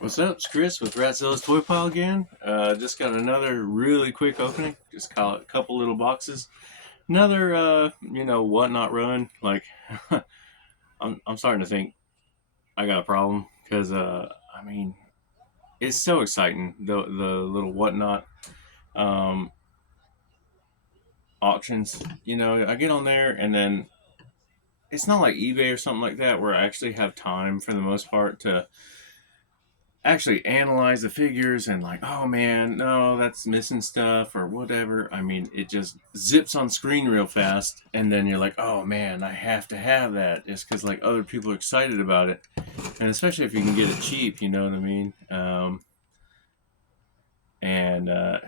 What's up? It's Chris with Ratzilla's Toy Pile again. Just got another really quick opening. Just call it a couple little boxes. Another, whatnot run. Like, I'm starting to think I got a problem because, I mean, it's so exciting. The little whatnot um, auctions. I get on there and then it's not like eBay or something like that where I actually have time for the most part to actually analyze the figures and like, oh man, no, that's missing stuff or whatever. I mean, it just zips on screen real fast, and then you're like, oh man, I have to have that just because like other people are excited about it, and especially if you can get it cheap, you know what I mean? And I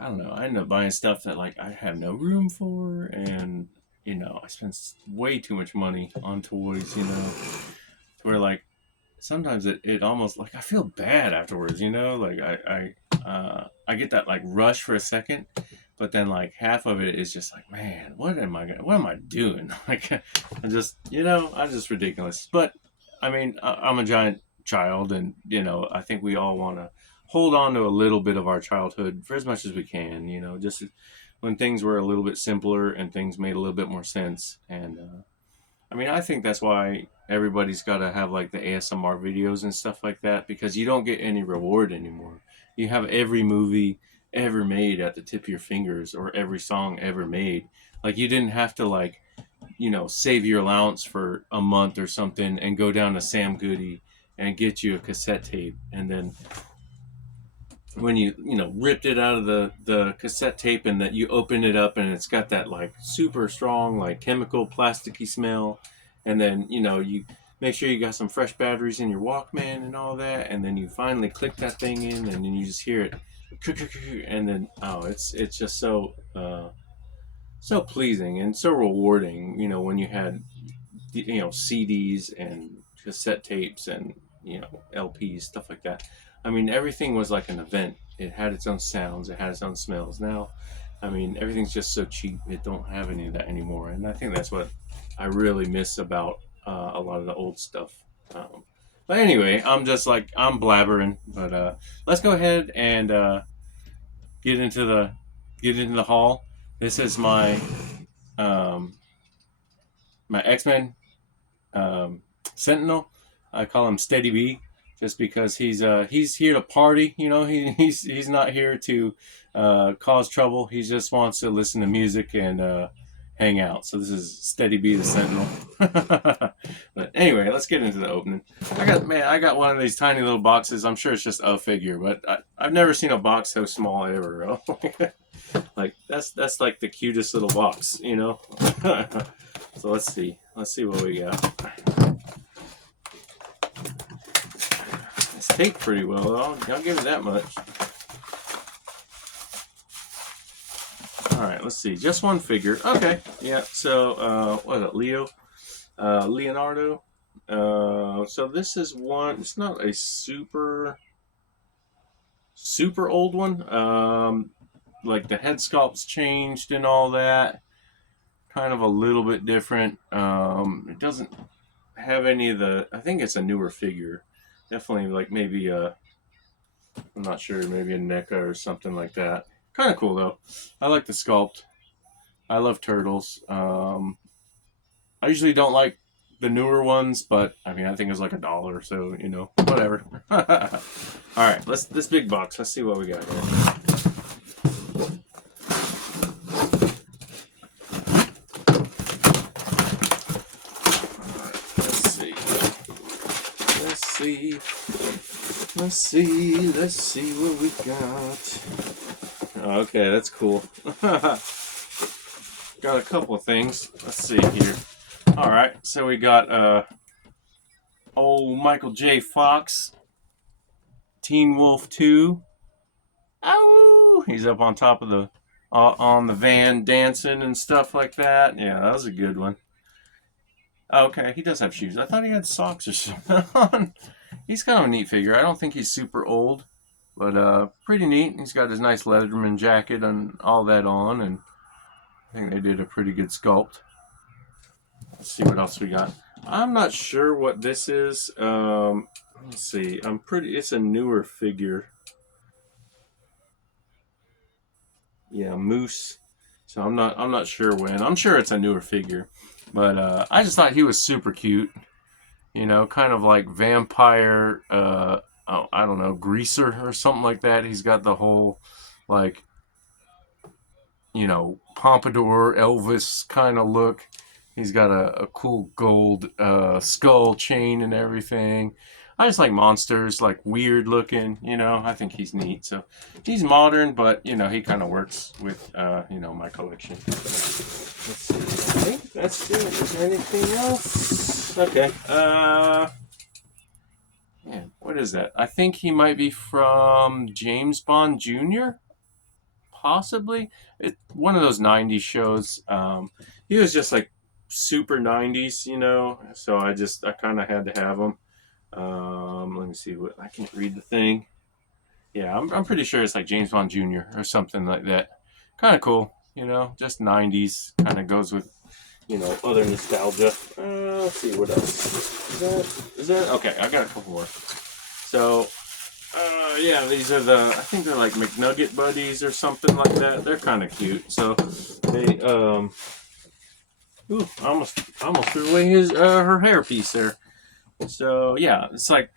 don't know, I end up buying stuff that like I have no room for, and I spend way too much money on toys, where like sometimes it almost like I feel bad afterwards, like I get that like rush for a second, but then like half of it is just like, man, what am I doing? Like I'm just ridiculous. But I mean, I'm a giant child, and I think we all want to hold on to a little bit of our childhood for as much as we can, just when things were a little bit simpler and things made a little bit more sense. And I mean, I think that's why everybody's got to have like the ASMR videos and stuff like that, because you don't get any reward anymore. You have every movie ever made at the tip of your fingers, or every song ever made. Like you didn't have to like, save your allowance for a month or something and go down to Sam Goody and get you a cassette tape, and then when you ripped it out of the cassette tape and that you open it up and it's got that like super strong like chemical plasticky smell, and then you make sure you got some fresh batteries in your Walkman and all that, and then you finally click that thing in and then you just hear it and then it's just so so pleasing and so rewarding, when you had CDs and cassette tapes and LPs, stuff like that. I mean, everything was like an event. It had its own sounds. It had its own smells. Now, I mean, everything's just so cheap. It don't have any of that anymore. And I think that's what I really miss about a lot of the old stuff. But anyway, I'm blabbering. But let's go ahead and get into the get into the haul. This is um, my X-Men um, Sentinel. I call him Steady B, just because he's here to party. He's not here to cause trouble. He just wants to listen to music and hang out. So this is Steady B the Sentinel. But anyway, let's get into the opening. I got one of these tiny little boxes. I'm sure it's just a figure, but I've never seen a box so small ever. Like that's like the cutest little box. So let's see what we got. It's taped pretty well, though. I'll give it that much. All right, let's see. Just one figure. Okay, yeah. So, what is it, Leonardo. So this is one. It's not a super old one. Like the head sculpt's changed and all that. Kind of a little bit different. It doesn't have any of the. I think it's a newer figure. Definitely like maybe I'm not sure, maybe a NECA or something like that. Kind of cool though. I like the sculpt. I love turtles. I usually don't like the newer ones, but I mean I think it's like $1, so whatever. All right, this big box. Let's see what we got here. Let's see what we got. Okay, that's cool. Got a couple of things. Let's see here. All right, so we got old Michael J. Fox, Teen Wolf 2. Ow! He's up on top of the on the van dancing and stuff like that. Yeah, that was a good one. Okay, he does have shoes. I thought he had socks or something on. He's kind of a neat figure. I don't think he's super old, but pretty neat. He's got his nice Leatherman jacket and all that on, and I think they did a pretty good sculpt. Let's see what else we got. I'm not sure what this is. Let's see. It's a newer figure. Yeah, Moose. So I'm not sure when. I'm sure it's a newer figure, but I just thought he was super cute. Kind of like vampire. Oh, I don't know, greaser or something like that. He's got the whole like pompadour Elvis kind of look. He's got a cool gold skull chain and everything. I just like monsters, like weird looking. I think he's neat. So he's modern, but he kind of works with my collection. Let's see. I think that's it. Is there anything else? Okay. Man, what is that? I think he might be from James Bond Jr. Possibly. One of those '90s shows. He was just like super '90s, So I kind of had to have him. Let me see what I can't read the thing. Yeah, I'm pretty sure it's like James Bond Jr. or something like that. Kind of cool, just '90s. Kind of goes with other nostalgia. Let's see what else. Is that okay? I got a couple more. So yeah, these are I think they're like McNugget buddies or something like that. They're kind of cute. So they ooh, I almost threw away her hairpiece there. So yeah, it's like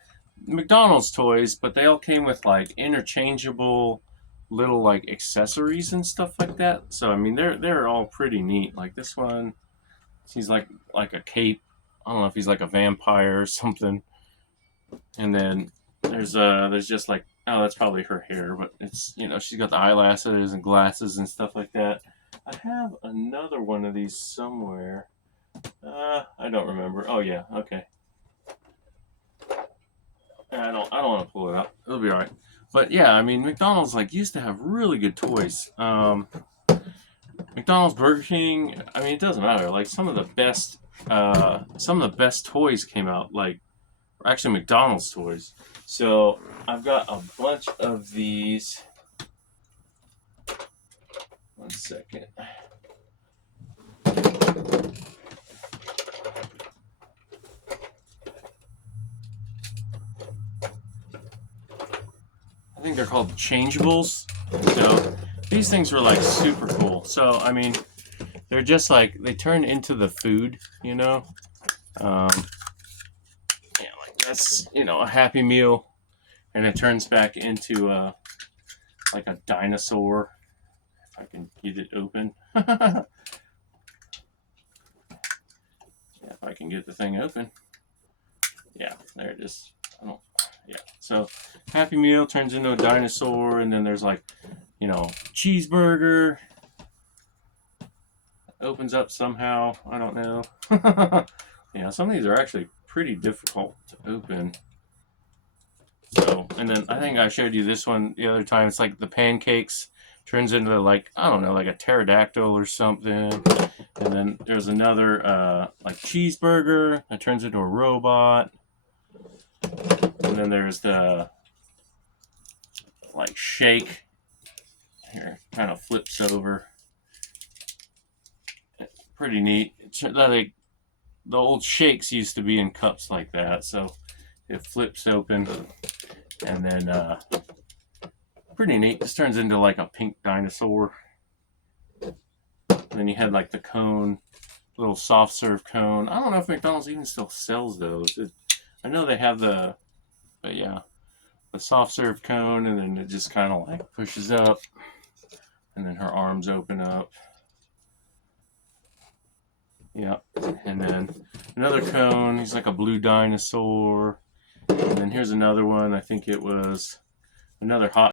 McDonald's toys, but they all came with like interchangeable little like accessories and stuff like that. So I mean, they're all pretty neat. Like this one, he's like a cape. I don't know if he's like a vampire or something. And then there's just like, oh, that's probably her hair, but it's she's got the eyelashes and glasses and stuff like that. I have another one of these somewhere. I don't remember. Oh yeah, okay. I don't want to pull it up. It'll be all right. But yeah, I mean, McDonald's like used to have really good toys. McDonald's, Burger King. I mean, it doesn't matter. Like some of the best toys came out. Like actually McDonald's toys. So I've got a bunch of these. One second. I think they're called changeables. So these things were like super cool. So I mean, they're just like they turn into the food, Yeah, like that's a Happy Meal, and it turns back into like a dinosaur. If I can get it open. Yeah, if I can get the thing open. Yeah, there it is. Yeah. So Happy Meal turns into a dinosaur, and then there's like, cheeseburger opens up somehow. I don't know. Yeah, some of these are actually pretty difficult to open. So, and then I think I showed you this one the other time. It's like the pancakes turns into like, I don't know, like a pterodactyl or something. And then there's another like cheeseburger that turns into a robot. And then there's the like shake. Here, kind of flips over. Pretty neat. Like the old shakes used to be in cups like that, so it flips open, and then pretty neat. This turns into like a pink dinosaur. And then you had like the cone, little soft serve cone. I don't know if McDonald's even still sells those. I know they have but yeah, the soft serve cone, and then it just kind of like pushes up, and then her arms open up. Yeah, and then another cone. He's like a blue dinosaur. And then here's another one. I think it was another hot